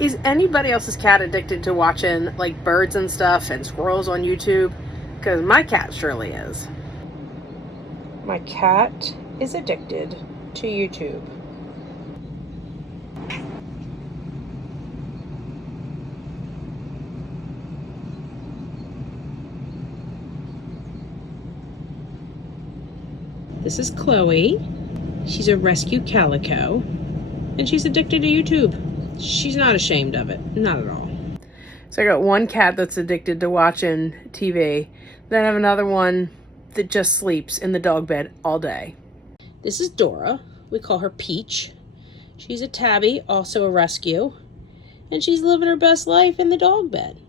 Is anybody else's cat addicted to watching like birds and stuff and squirrels on YouTube? Because my cat surely is. My cat is addicted to YouTube. This is Chloe. She's a rescue calico, and she's addicted to YouTube. She's not ashamed of it, not at all. So I got one cat that's addicted to watching TV. Then I have another one that just sleeps in the dog bed all day. This is Dora. We call her Peach. She's a tabby, also a rescue, and she's living her best life in the dog bed.